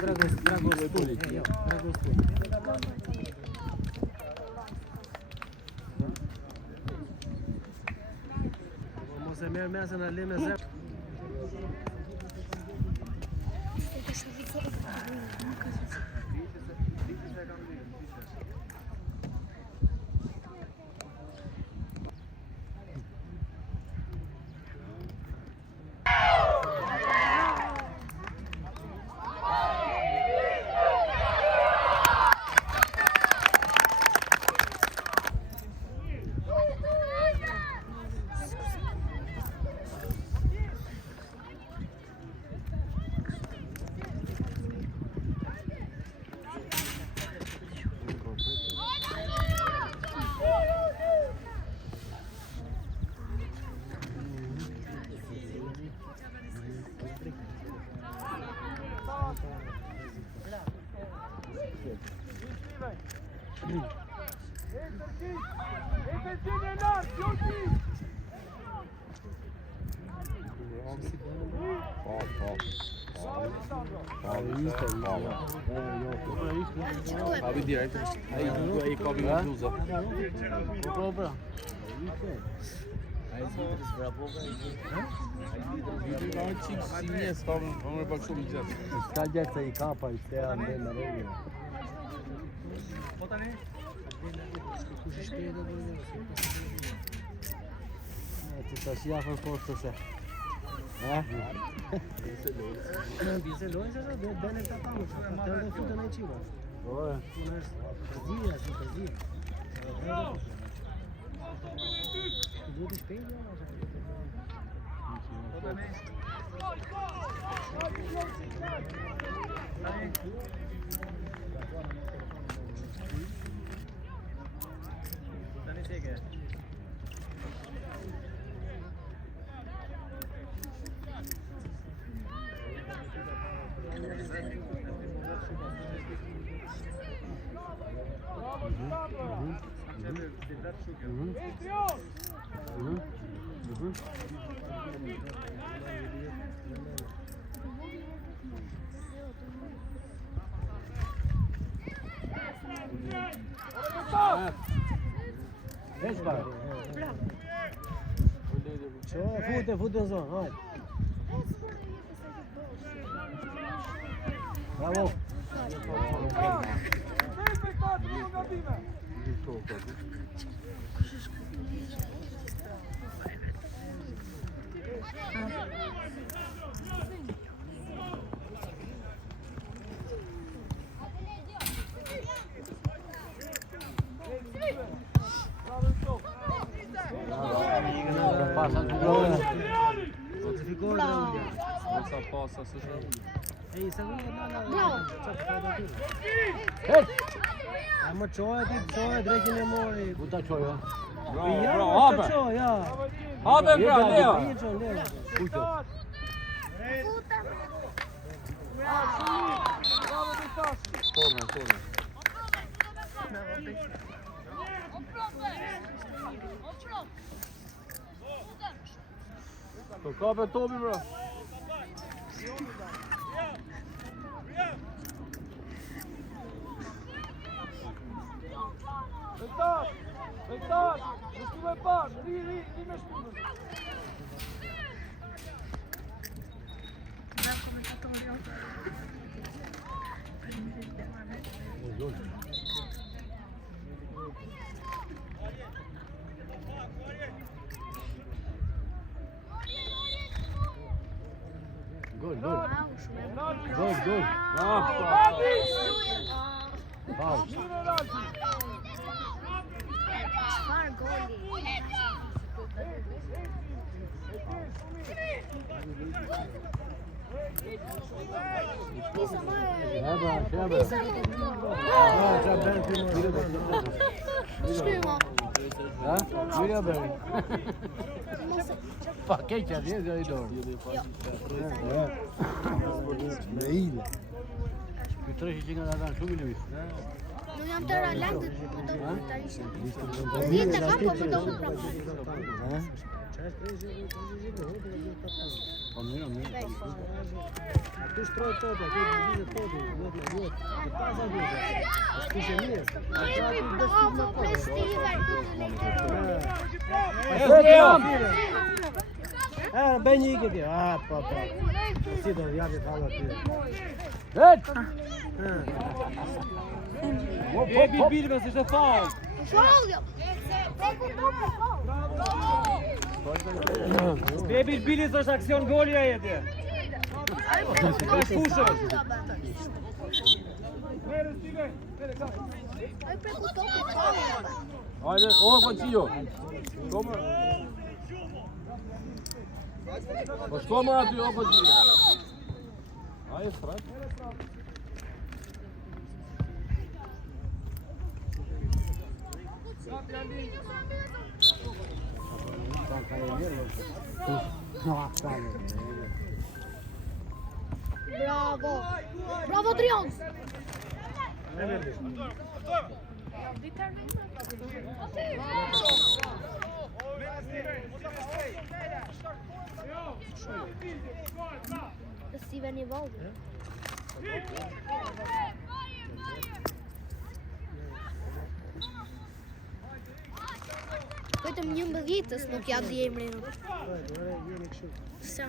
Mos e merr mesën ale me zep. Abi direkt. Aí cobre uma blusa. Ska gjetë i kapa i te ande në rrugë. Po tani? Kush i shpejt do të ti tash ja për poshtë se. Bize lojë se do bënë këta tamë, atë do futë në çiva. Po. Dia, si të di. Do të shpejt ja. Po tani. Tani tege. Veç bara. Fute zonë, hajde. Bravo. Passa do gol. Ficou essa poça se joga. É isso agora não. Hey! Ama çoğu direkt ne mori. Bu da çoğu. Bravo. Çoğu ya. Abi bravo Leo. Puto. Torna. Tocou pra Tobi, bro. Vektor, ushtume pas, ri me shtume. Gol. Wow. Pakeqja vjen deri dorë. Me ile. Ky treshi që nga kanë shumë i lëviz. Nuk jam të ralang, më do të ishim. Vjetë kam, po më do të prapë. Po mirë. Tu shtroj topa, tu vizet topi, not. E paza vizet. Është që mirë. Bën një ikë ti. Po. Si do japi falla ti. Hej! Bilbe si të fal. Bebi Bili është aksion goli ai atje. Ka fushë. Hajde, Facio. Toma. Po shkoma aty, Facio. Ai strat. Bravo Triumph! Steven Ivaldi. Vetëm 11-ës nuk ja di emrin. Sa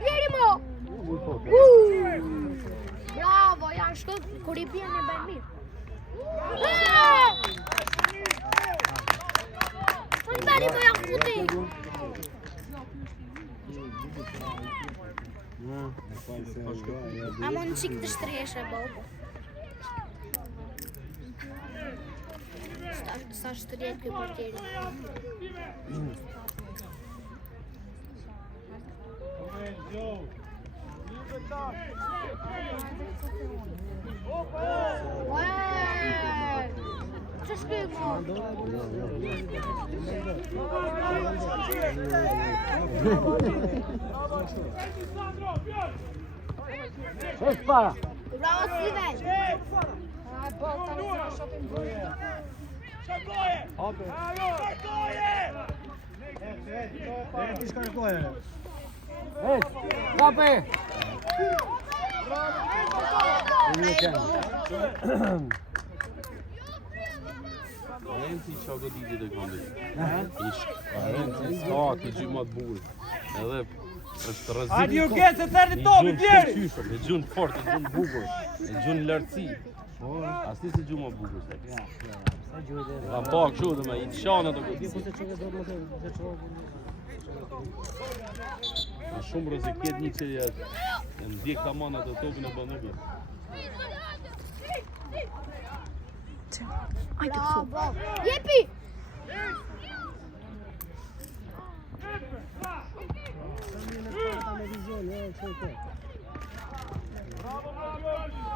Vjerimo! Bravo, janë shkët, kur i bjen e bën mirë. Unë beri më janë futi! A më në qikë të shtreshe, bobo. Sa shtret këj porteri. Që shkimo? Është para. Bravo Steven! Ti shkarkoje. Hej, kape. Parenti që goditi dhe këndi. Parenti s'ka t'i gjyma të burit. Edhe është rëzik. Adi u ketë se tërdi topi, bjeri! E gjun fort, e gjun bukur, e gjun lartësi. Asni si gjuma bukur. Ka pa kështu dhe me i të shanë të këtë. A shumë rëzik jetë një që e ndjek ta manat e topin e banubit. Bravo! Jepi!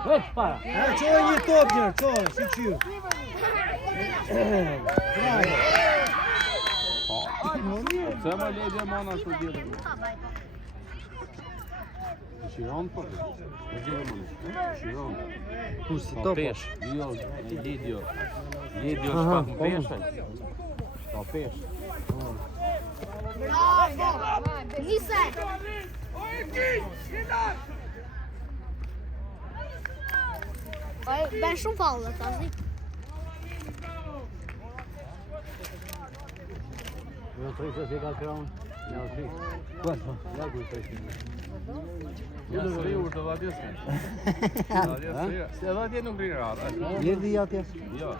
Veç para. Qoj një top njërë, qoj, si qyu. Se ma ledje mana shtu tjetë. Shiron për? E gjithë mënë. Shiron. Kur si Pa topo? pesh. Jo, lidjo. Lidjo shpat në peshe. Pa pesh. Bravo! Nise! Ben shumë fallë, tazi. Jo të rejtë se ka kraun. Ja u shik. Kuat po? Ja ku i të Ja së ri urtë dhe atjes. Se dhe atje nuk rinë rarë. Një di atje? Jo.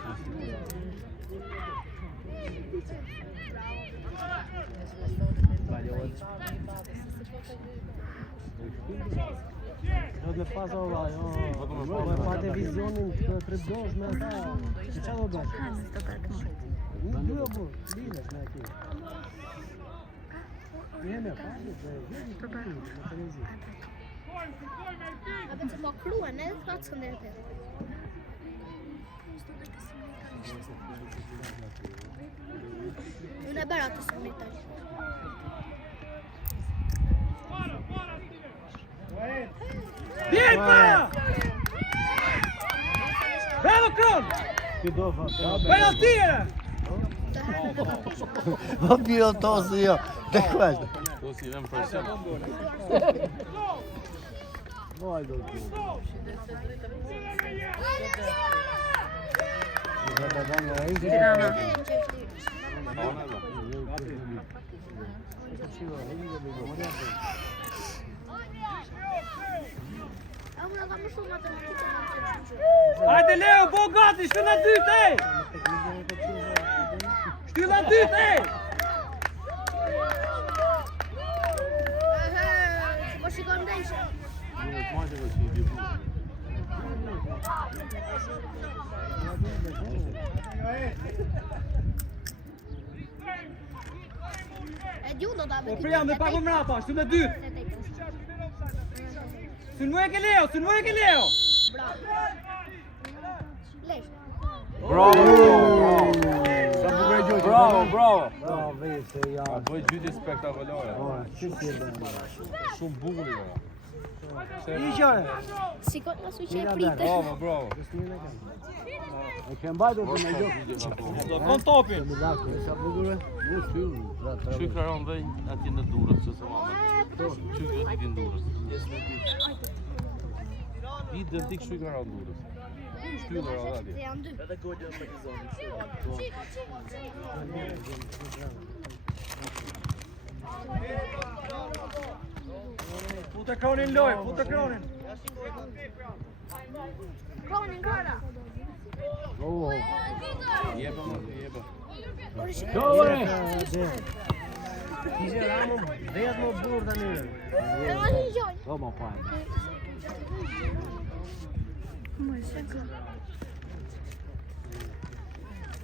Do të me pasa ova, jo. Me pa televizionin të tribdosh me ata. Që qa do bësh? Nuk dujo bu, linesh me aki. Jemi a pasi, dhe jemi të bërë në televizor. A për të më kruen, edhe të ka të sëndërë të. Unë e bërë atë së më të Vjerta! Bravo Kron! Ti do fa. Penaltire! Va bio tosi io. Te questo. Tu si vem presione. Vai do tu. Tirana. Hajde Leo, bo gati, shtylla dytë, ej! Shtylla dytë, ej! Po shikon ndeshje. E di unë do ta Po priam dhe pak më mrapa, shtylla dytë! Sulmuaj ke Leo, sulmuaj ke Leo! Lesh. Bravo! Bravo, bravo! Bravo, se ja. Bëj gjytje spektakolore. Çi si bën. Shumë bukur jo. I qore. Sikon na suqe e pritë. Bravo, bravo. E ke mbajtur të me gjok. Do kon topin! Milako, sa bukur. Ju shtyll. Çu kraron dhe atje në Durrës, çse më. Çu jo ti në Durrës. Identik çu kraron Durrës. Shtyllur atje. Janë dy. Futë Kronin loj, futë Kronin! Kronin gara. Oh. Jepë më, jepë. Dore. Ti je ramo, vetë më burr tani. Do më pa.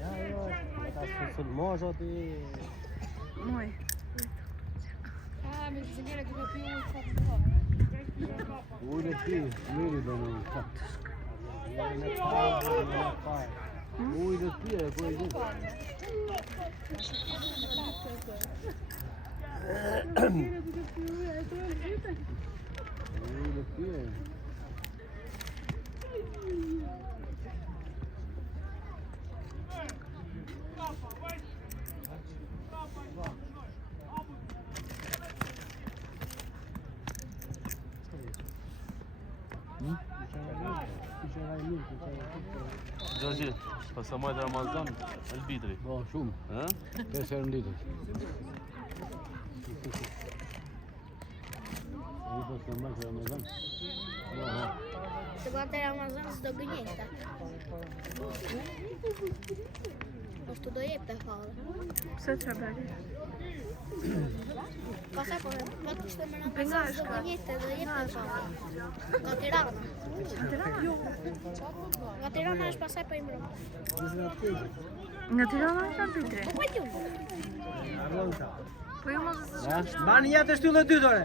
Ja, jo, ta sul mozo ti. Moj. Ujë ti, mirë do në kat. Ujë ti e po e di. Ujë ti. Gjaxhi, pasamajt Ramazan, Elbitri. Po, shumë. Ë? 5 herë në ditë. Ai po të marrë Ramazan. Se guarda Ramazan s'do gënjeta. Po shtu do jep të fallë. Pse çfarë bëri? Pastaj po të shtë me Ramazan s'do gënjeta do jep të fallë. Nga Tirana. Nga Tirana është pasaj për imro. Nga Tirana është arbitri. Po pojtë unë. Po jo mos e Bani jetë shtylla dytë, ore!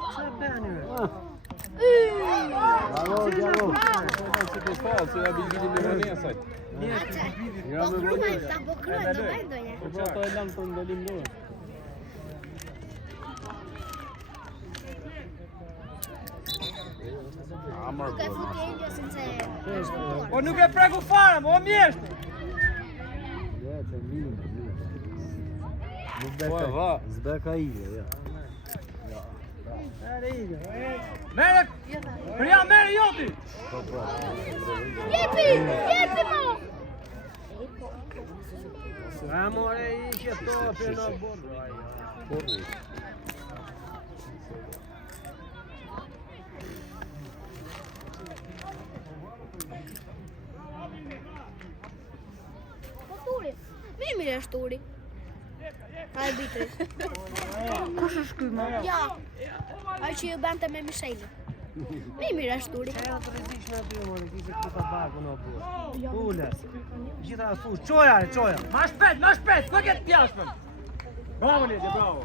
Çfarë bëni? Bravo, bravo. Se ja bilbili me vonesaj. Po krujnë, ta po krujnë, do bëjnë dojnë. Po to e lanë për ndalim dorë. Amar Nuk e futi e një since është Po nuk e preku fare, mo mjesht! Ja, të mirë. Nuk Po e va. Zbeka ide, ja. Mere! Priam, mere joti! Jepi! Jepi mo! Amore, i që topi në borë. Po turi. Mirë është turi. Arbitri. Kush është ky më? Ja. Ai që ju bante me Misheli. Mirë është turi. Ajo të rrezikshme aty, more, ti që këta bagu në borë. Ule. Gjitha fush, çoja, çoja. Ma shpet, ku e ke të pjashpëm? Bravo, Lidje, bravo!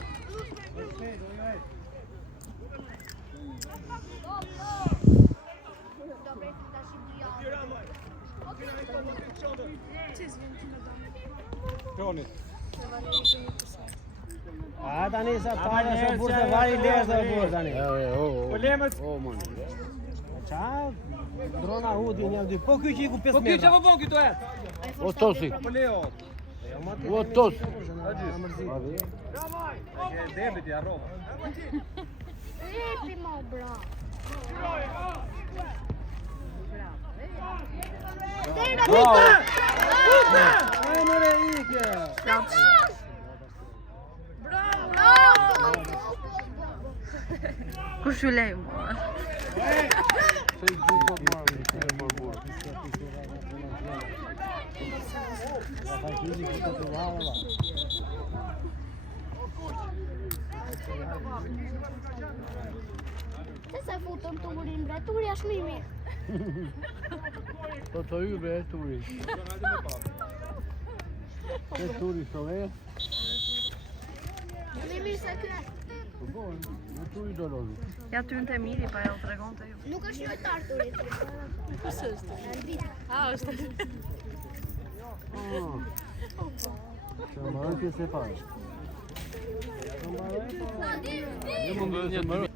A tani sa para sa burë të vari lërë dhe burë tani. Problemet. Qa? Drona hudi një dy. Po kjo që i ku 5 Po metra. kjo që po këto e? O tosi. Po leo. O tos. Debiti a roba. Epi mo bra. Ai more ike. Kush u lej mua? Se i gjumë të marrë, se e marrë burë. Se se futën turin bre, turi është më i mirë. Po të ju bre turi. Ke turi shove? Më i mirë se kjo. Po, në turi do lozi. Ja ty në të miri, pa ja u tregon të ju. Nuk është lojtar turi. Kusë është? A, është. Që më rënë pjesë e parë. Një mund dhe një të mirë.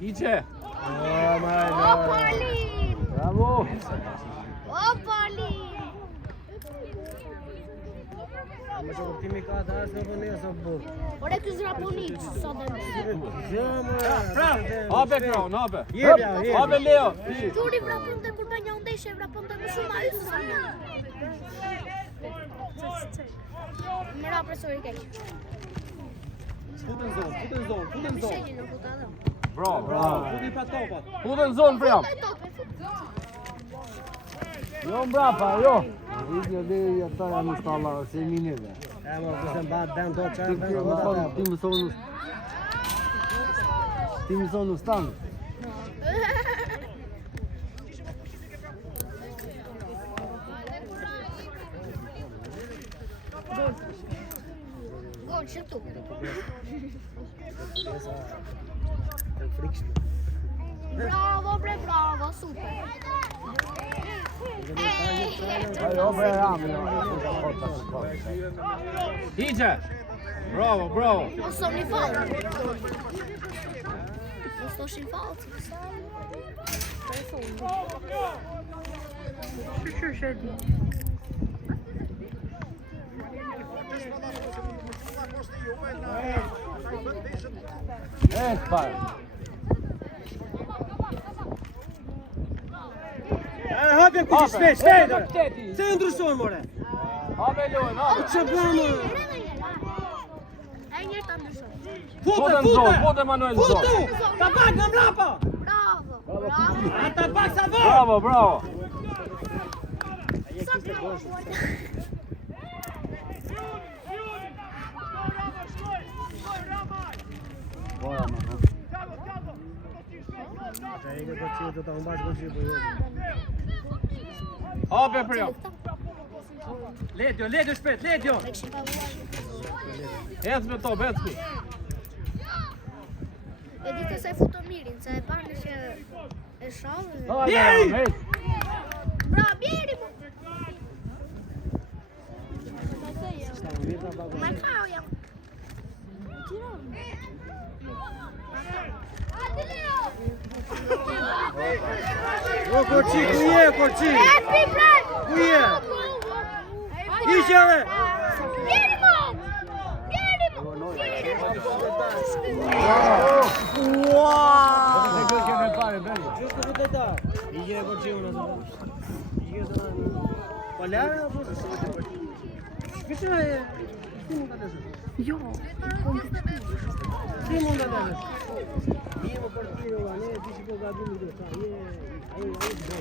Iqe! O Palin! Bravo! O Palin! Më që kuptimi ka të ashtë në një së burë. Ore ky zraponik, sa dhe me. Hape Kraun, hape! Jebja, Hape Leo! Turi vrapon të kur me një ndeshe, vrapon të më shumë a ju sa një. Më ra presori keq. Futën zonë. Më shenjë në futa dhe. Bravo, bravo! Futi pa topat. Pudhe në zonë prijam! Taj tope, Jo mbrapa, jo! Një dhe ata janë në stalla, se minive. E më kësë mba të den to që Ti mëson në stanë. Gol, që tu. Bravo, bre, bravo, super. Ajo bre jam, Iqe! Bravo, bravo! Mos soni falë. Mos toshin falë. Që shedi? E parë. Hapje ku shpejt. Se ndryshon more. Hape Leon, hape! Ç'e bën more? E njërë të ndryshon. Pudhe në zonë, pudhe Manuel në zonë! Ta bak nga mrapa. Bravo, bravo. Ata bak sa vë. Bravo, bravo! Sa bravo. Bora, ma. Ata e ke qëtë të të humbash kërë që Hape prijam! Ledjo shpejt, ledjo. Ec me top, ec ku! E di të se futën mirin, se e parë në që e shavë. Bjeri! Bra, bjeri mu! Me kao jam. O, Korçi, ku je, Korçi? Epi, bre! Ku je? Ishe dhe! Bjeri mu! Bjeri mu! Bjeri mu! Se kjo që me pare, bërë. Që është këtë ta? Ishe e Korçi unë, asë. Ishe të... Palerë, apo? Këtë e... Si mund të lëshë? Jo. Si mund të lëshë? Një më përkirë, ne, ti që po gabimë dhe ta, aje dhe.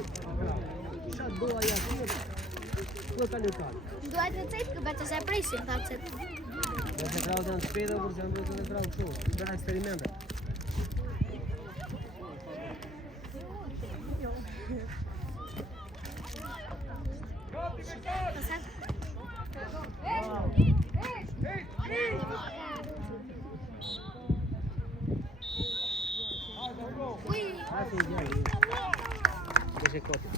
Qa doa ja, ku e ka lëtarë? Duhet të cejtë këbet të se presin, ta cejtë. Dhe se kraut janë shpejtë, kur që janë duhet të kraut shumë, bëra eksperimente. Ui. Ah, sì, già. Invece